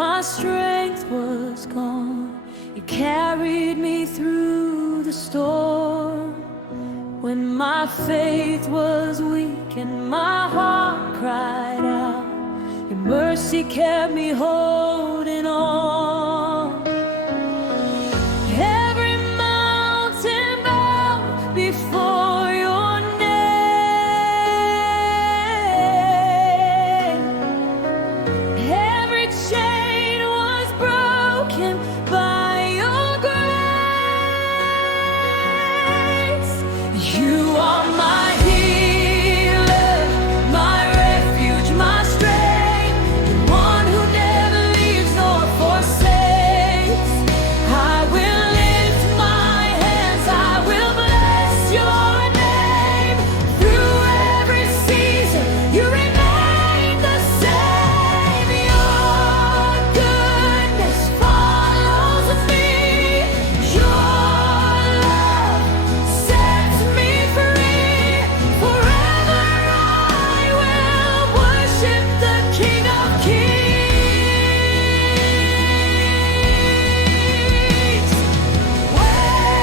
my strength was gone, you carried me through the storm. When my faith was weak and my heart cried out, your mercy kept me holding on. Every mountain bowed before your name. Every chain was broken by your grace. You are my healer, my refuge, my strength, the one who never leaves nor forsakes. I will lift my hands, I will bless your name. Through every season, you remain the same. Your goodness follows me. Your love sets me free. Forever I will worship the King of Kings.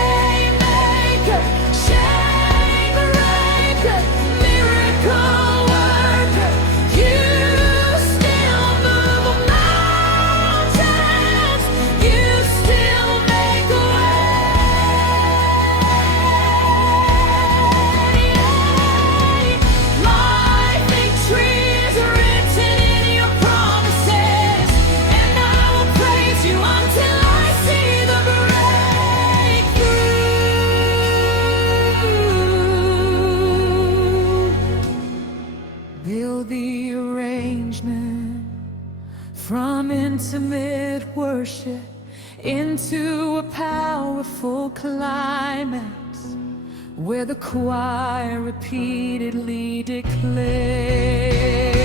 Waymaker, chain breaker, miracle worker, you still move mountains, you still make a way. My victory is written in your promises, and I will praise you until I see the breakthrough. Build the arrangement from intimate worship into a powerful climax, where the choir repeatedly declares.